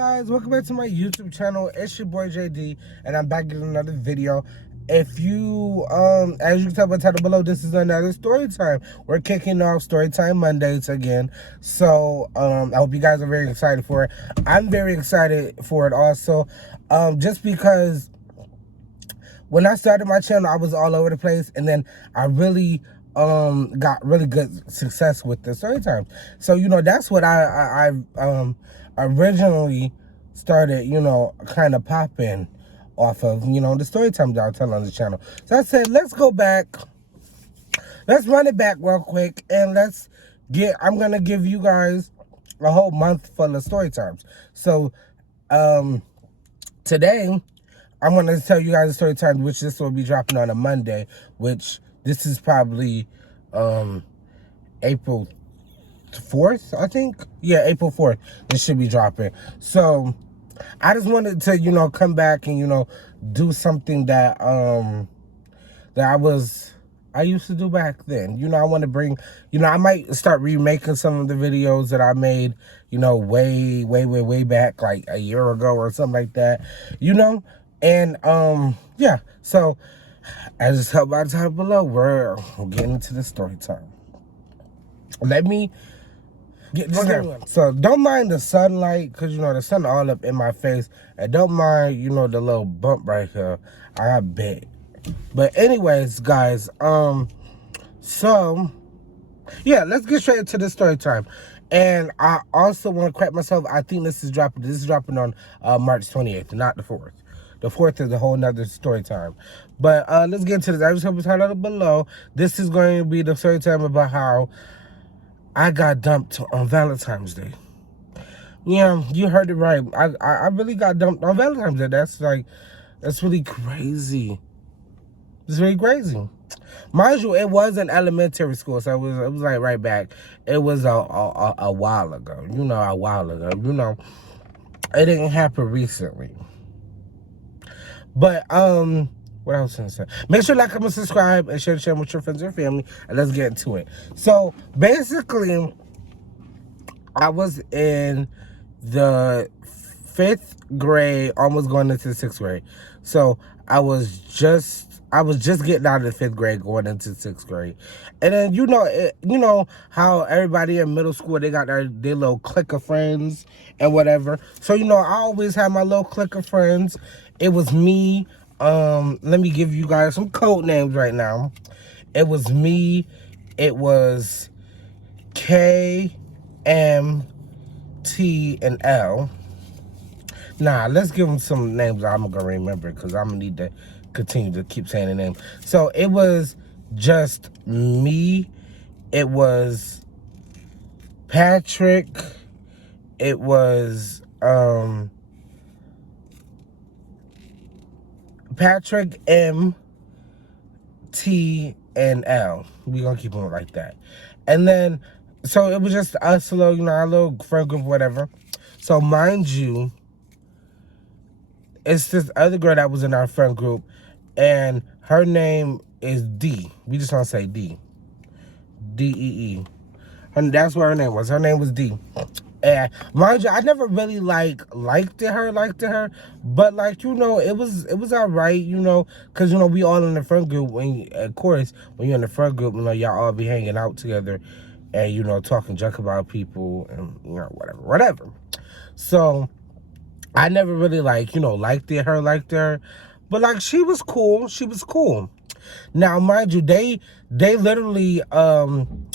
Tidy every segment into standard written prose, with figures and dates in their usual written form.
guys, welcome back to my YouTube channel. It's your boy JD, and I'm back with another video. If you, as you can tell by the title below, this is another story time. We're kicking off story time Mondays again. So, I hope you guys are very excited for it. I'm very excited for it also, just because when I started my channel, I was all over the place, and then I really got really good success with the story times. So that's what I originally started kind of popping off of the story times that I tell on the channel. So I said, let's go back, let's run it back real quick, and I'm gonna give you guys a whole month full of story times. So today I'm going to tell you guys a story time, which this will be dropping on a Monday, which this is probably April 4th, I think. Yeah, April 4th, this should be dropping. So I just wanted to, come back and, do something that I used to do back then. I want to bring, I might start remaking some of the videos that I made, way back, like a year ago or something like that, And, yeah, so, as it's helped by the title below, we're getting into the story time. Let me get this. So, don't mind the sunlight, because, the sun all up in my face. And don't mind, the little bump right here. I bet. But anyways, guys, so, yeah, let's get straight into the story time. And I also want to correct myself. I think this is dropping on March 28th, not the 4th. The 4th is a whole nother story time. But let's get into this. I just hope it's highlighted below. This is going to be the story time about how I got dumped on Valentine's Day. Yeah, you heard it right. I really got dumped on Valentine's Day. That's really crazy. It's really crazy. Mind you, it was an elementary school, so it was like right back. It was a while ago. A while ago. It didn't happen recently. But, what else can I say? Make sure to like, comment, subscribe, and share with your friends and family, and let's get into it. So, basically, I was in the 5th grade, almost going into the 6th grade. So, I was just getting out of the 5th grade, going into 6th grade. And then, you know how everybody in middle school, they got their little clique of friends and whatever. So, I always had my little clique of friends. It was me. Let me give you guys some code names right now. It was me. It was K, M, T, and L. Nah, let's give them some names I'm going to remember, because I'm going to need to continue to keep saying the name. So it was just me. It was Patrick. It was Patrick, M, T, and L. We're going to keep them like that. And then, so it was just us, our little friend group, whatever. So mind you, it's this other girl that was in our friend group, and her name is D. We just want to say D. D-E-E. And that's what her name was. Her name was D. And mind you, I never really liked her, but it was all right, because we all in the friend group. Of course, when you're in the friend group, y'all all be hanging out together, and talking junk about people and whatever. So I never really liked her, but she was cool. Now, mind you, they literally,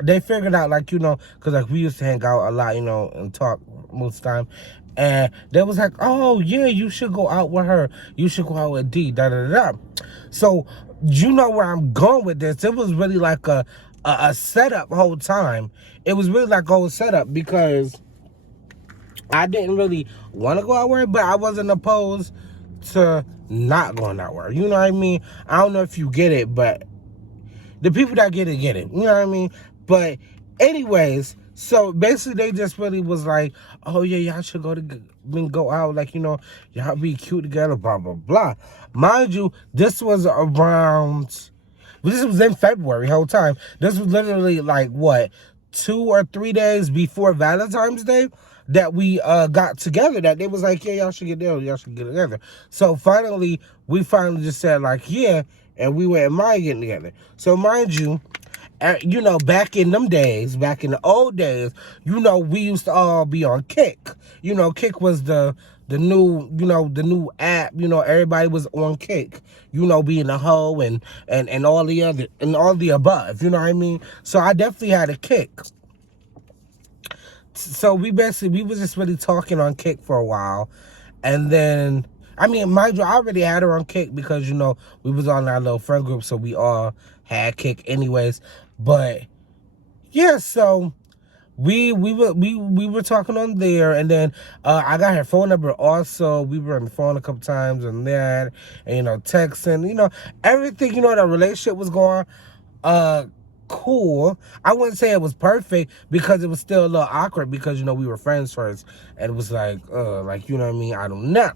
they figured out, because, we used to hang out a lot, and talk most of the time. And they was like, oh, yeah, you should go out with her. You should go out with D, da-da-da-da. So, you know where I'm going with this. It was really like a setup whole time. It was really like a whole setup, because I didn't really want to go out with her, but I wasn't opposed to not going out with her. You know what I mean? I don't know if you get it, but the people that get it, get it. You know what I mean? But anyways, so basically they just really was like, oh yeah, y'all should go out, y'all be cute together, blah, blah, blah. Mind you, this was in February whole time. This was literally 2 or 3 days before Valentine's Day. that we got together, that they was like, yeah, y'all should get together, y'all should get together. So finally, we finally just said like, yeah, and we went and mind getting together. So mind you, you know, back in them days, back in the old days, you know, we used to all be on Kick. You know, Kick was the new, you know, the new app. You know, everybody was on Kick. You know, being a hoe and all the other and all the above. You know what I mean? So I definitely had a Kick. So we was just really talking on Kick for a while, and then I mean, mind you, I already had her on Kick because, you know, we was on our little friend group, so we all had Kick anyways. But yeah, so we were talking on there, and then I got her phone number also. We were on the phone a couple times and that, and, you know, texting, you know, everything, you know, the relationship was going cool. I wouldn't say it was perfect because it was still a little awkward because, you know, we were friends first, and it was like you know what I mean? I don't know.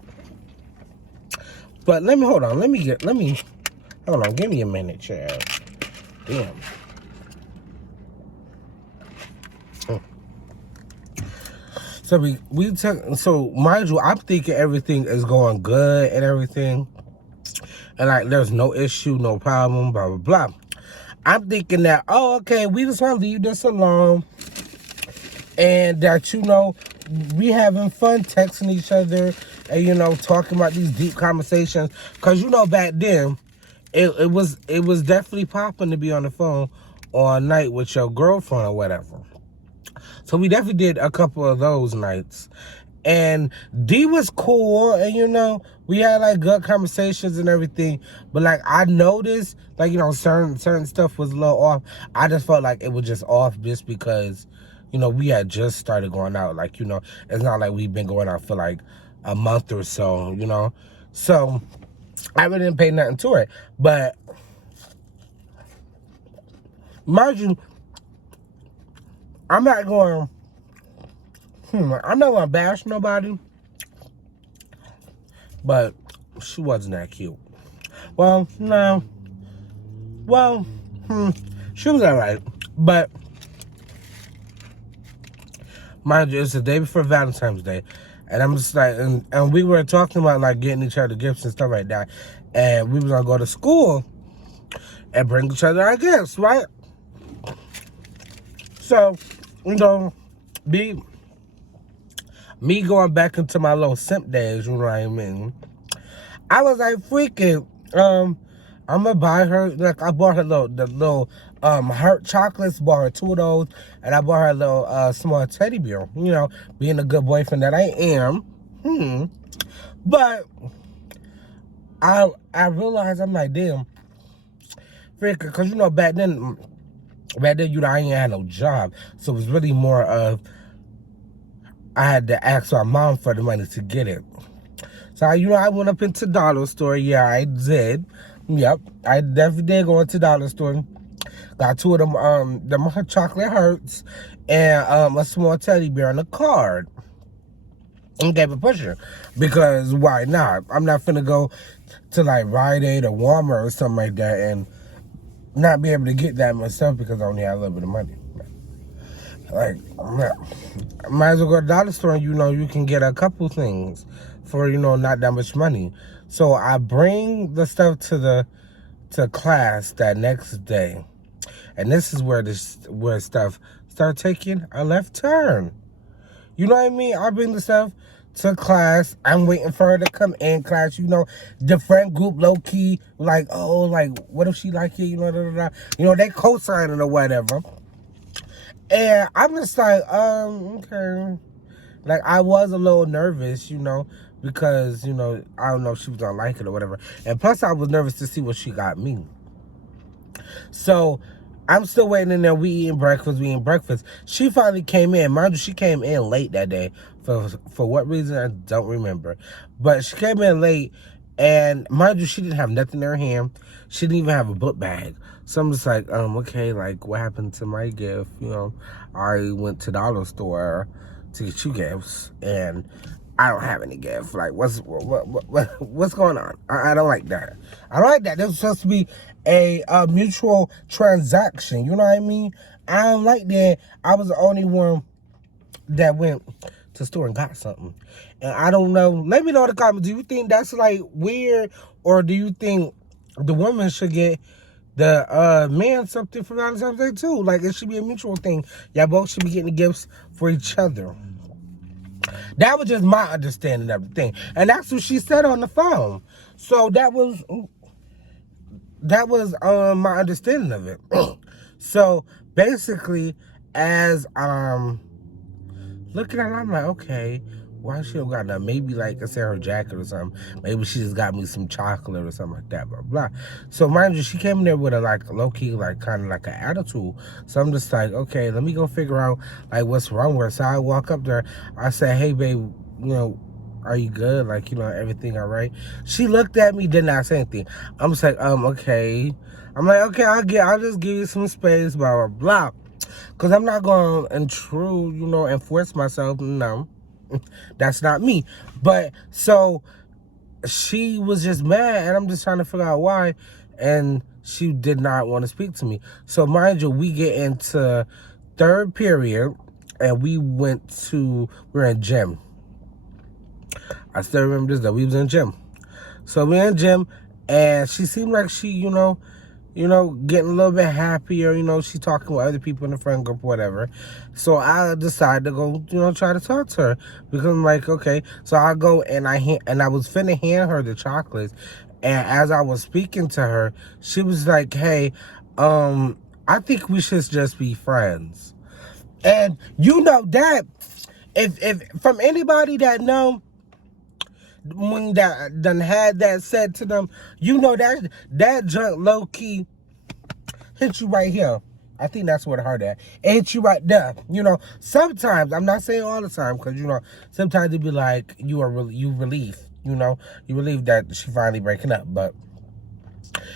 But hold on, give me a minute, child. Damn. So mind you, I'm thinking everything is going good and everything, and like there's no issue, no problem, blah blah blah. I'm thinking that, oh, okay, we just want to leave this alone, and that, you know, we having fun texting each other and, you know, talking about these deep conversations, because, you know, back then it was definitely popping to be on the phone all night with your girlfriend or whatever. So we definitely did a couple of those nights. And D was cool, and, you know, we had like good conversations and everything. But like I noticed, like, you know, certain stuff was a little off. I just felt like it was just off just because, you know, we had just started going out. Like, you know, it's not like we've been going out for like a month or so, you know. So I really didn't pay nothing to it. But mind you, I'm not going to bash nobody, but she wasn't that cute. Well, no. Well, she was alright, but mind you, it's the day before Valentine's Day, and I'm just like, and we were talking about like getting each other gifts and stuff like that, and we was gonna go to school and bring each other our gifts, right? So, you know, me going back into my little simp days, you know what I mean? I was like, freaking, I'm gonna buy her, like, I bought her the little heart chocolates, bought her 2 of those, and I bought her a little small teddy bear, you know, being a good boyfriend that I am. But I realized, I'm like, damn, freaking, because, you know, back then, you know, I ain't had no job, so it was really more of, I had to ask my mom for the money to get it. So, you know, I went up into dollar store. Yeah, I did. Yep, I definitely did go into dollar store. Got 2 of them chocolate hearts and a small teddy bear and a card. And gave a pusher. Because why not? I'm not finna go to like Rite Aid or Walmart or something like that and not be able to get that myself because I only have a little bit of money. Like, might as well go to the dollar store and, you know, you can get a couple things for, you know, not that much money. So I bring the stuff to class that next day. And this is where stuff start taking a left turn. You know what I mean? I bring the stuff to class. I'm waiting for her to come in class. You know, the friend group low key, like, oh, like, what if she like it? You know, you know, they co-signing or whatever. And I'm just like, okay. Like, I was a little nervous, you know, because, you know, I don't know if she was gonna like it or whatever. And plus, I was nervous to see what she got me. So, I'm still waiting in there. We eating breakfast. She finally came in. Mind you, she came in late that day. For what reason, I don't remember. But she came in late, and mind you, she didn't have nothing in her hand. She didn't even have a book bag. So I'm just like, okay, like, what happened to my gift? You know, I went to the dollar store to get you gifts, and I don't have any gift. Like, what's going on? I don't like that. I don't like that. This was supposed to be a mutual transaction. You know what I mean? I don't like that. I was the only one that went to the store and got something. And I don't know. Let me know in the comments. Do you think that's like weird, or do you think the woman should get the man something for Valentine's Day too? Like, it should be a mutual thing. Y'all both should be getting gifts for each other. That was just my understanding of the thing, and that's what she said on the phone. So that was my understanding of it. So basically, as looking at it, I'm like, okay, why she don't got nothing? Maybe like I said, her jacket or something. Maybe she just got me some chocolate or something like that, blah blah. So mind you, she came in there with a like low key, like kind of like an attitude. So I'm just like, okay, let me go figure out like what's wrong with her. So I walk up there, I say, hey babe, are you good? Like, everything all right? She looked at me, did not say anything. I'm just like, okay. I'm like, okay, I'll just give you some space, blah, blah, blah. Because I'm not going to intrude, enforce myself. No, that's not me. But, so, she was just mad, and I'm just trying to figure out why. And she did not want to speak to me. So, mind you, we get into third period, and we we're in gym. I still remember this, though. We was in gym. So we in gym, and she seemed like she, getting a little bit happier. She talking with other people in the friend group, whatever. So I decided to go, try to talk to her, because I'm like, okay. So I go and I was finna hand her the chocolates, and as I was speaking to her, she was like, hey, I think we should just be friends. And that if from anybody that know, when that done had that said to them, that junk low key hit you right here. I think that's where the heart at. It hit you right there. Sometimes, I'm not saying all the time, because sometimes it'd be like you relief. You relieve that she finally breaking up, but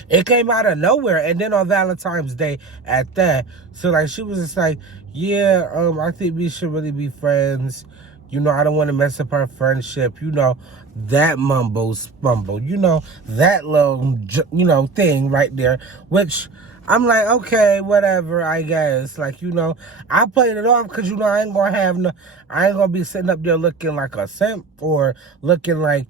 it came out of nowhere, and then on Valentine's Day at that. So like she was just like, yeah, I think we should really be friends. I don't want to mess up our friendship. That mumbo spumble. That little thing right there, which I'm like, okay, whatever, I guess. Like, I played it off because, I ain't gonna be sitting up there looking like a simp, or looking like,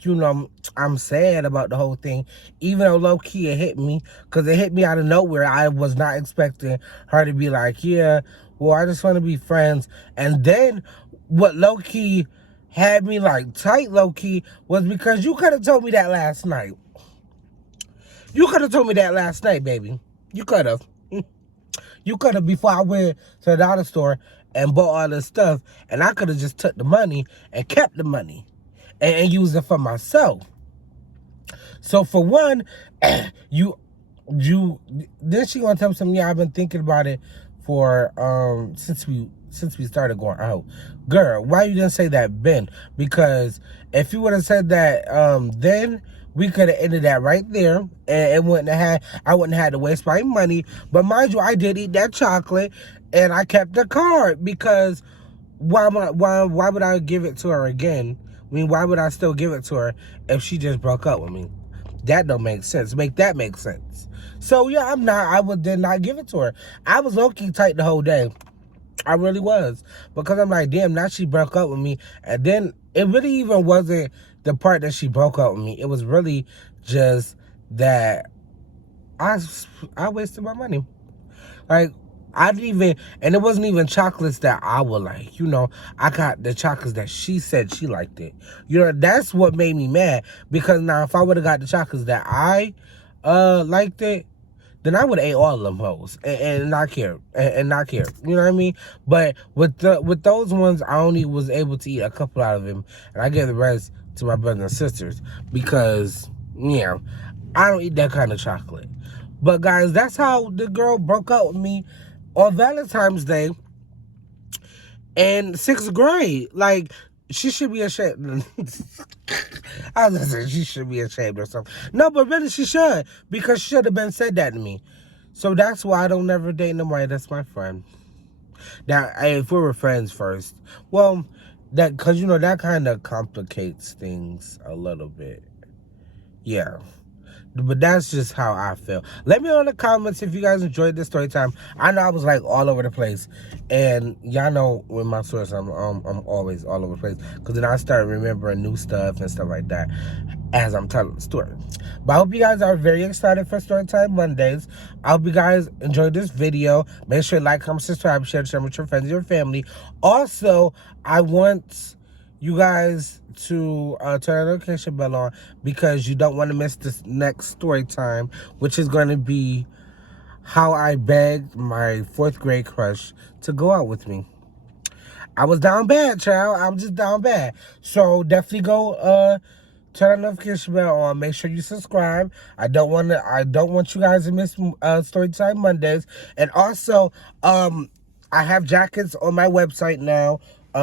I'm sad about the whole thing. Even though low key it hit me, because it hit me out of nowhere. I was not expecting her to be like, yeah, well, I just want to be friends. And then what low key had me like tight low key was because you could have told me that last night. You could have told me that last night, baby. You could have. You could have, before I went to the dollar store and bought all this stuff, and I could have just took the money and kept the money and used it for myself. So for one, then she gonna tell me something. Yeah, I've been thinking about it for since we started going out. Girl, why you didn't say that then? Because if you would have said that then, we could have ended that right there, and I wouldn't have had to waste my money. But mind you, I did eat that chocolate, and I kept the card, because why would I give it to her again? I mean, why would I still give it to her if she just broke up with me? That don't make sense. Make that make sense. So yeah, did not give it to her. I was low-key tight the whole day. I really was. Because I'm like, damn, now she broke up with me. And then it really even wasn't the part that she broke up with me. It was really just that I wasted my money. Like, I didn't even, and it wasn't even chocolates that I would like. I got the chocolates that she said she liked it. That's what made me mad. Because now, if I would have got the chocolates that I liked it, then I would have ate all of them hoes and not care. And not care. You know what I mean? But with those ones, I only was able to eat a couple out of them. And I gave the rest to my brothers and sisters. Because, I don't eat that kind of chocolate. But guys, that's how the girl broke up with me on Valentine's Day in 6th grade. Like, she should be ashamed. I was gonna say she should be ashamed or something. No, but really she should, because she should have been said that to me. So that's why I don't never date nobody that's my friend. Now, if we were friends first, well, because that kind of complicates things a little bit. Yeah. But that's just how I feel. Let me know in the comments if you guys enjoyed this story time. I know I was like all over the place, and y'all know with my stories, I'm always all over the place because then I start remembering new stuff and stuff like that as I'm telling the story. But I hope you guys are very excited for Storytime Mondays. I hope you guys enjoyed this video. Make sure to like, comment, subscribe, share with your friends and your family. Also, I want you guys to turn the notification bell on because you don't want to miss this next story time, which is going to be how I begged my 4th grade crush to go out with me. I was down bad, child. I was just down bad. So definitely go turn the notification bell on. Make sure you subscribe. I don't want you guys to miss Storytime Mondays. And also, I have jackets on my website now.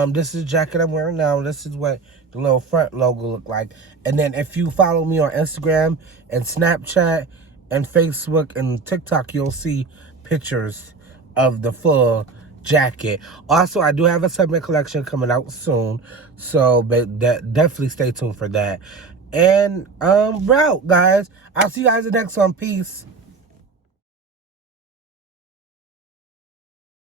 This is the jacket I'm wearing now. This is what the little front logo look like. And then if you follow me on Instagram and Snapchat and Facebook and TikTok, you'll see pictures of the full jacket. Also, I do have a summer collection coming out soon, so definitely stay tuned for that. And we're out, guys. I'll see you guys in the next one. Peace.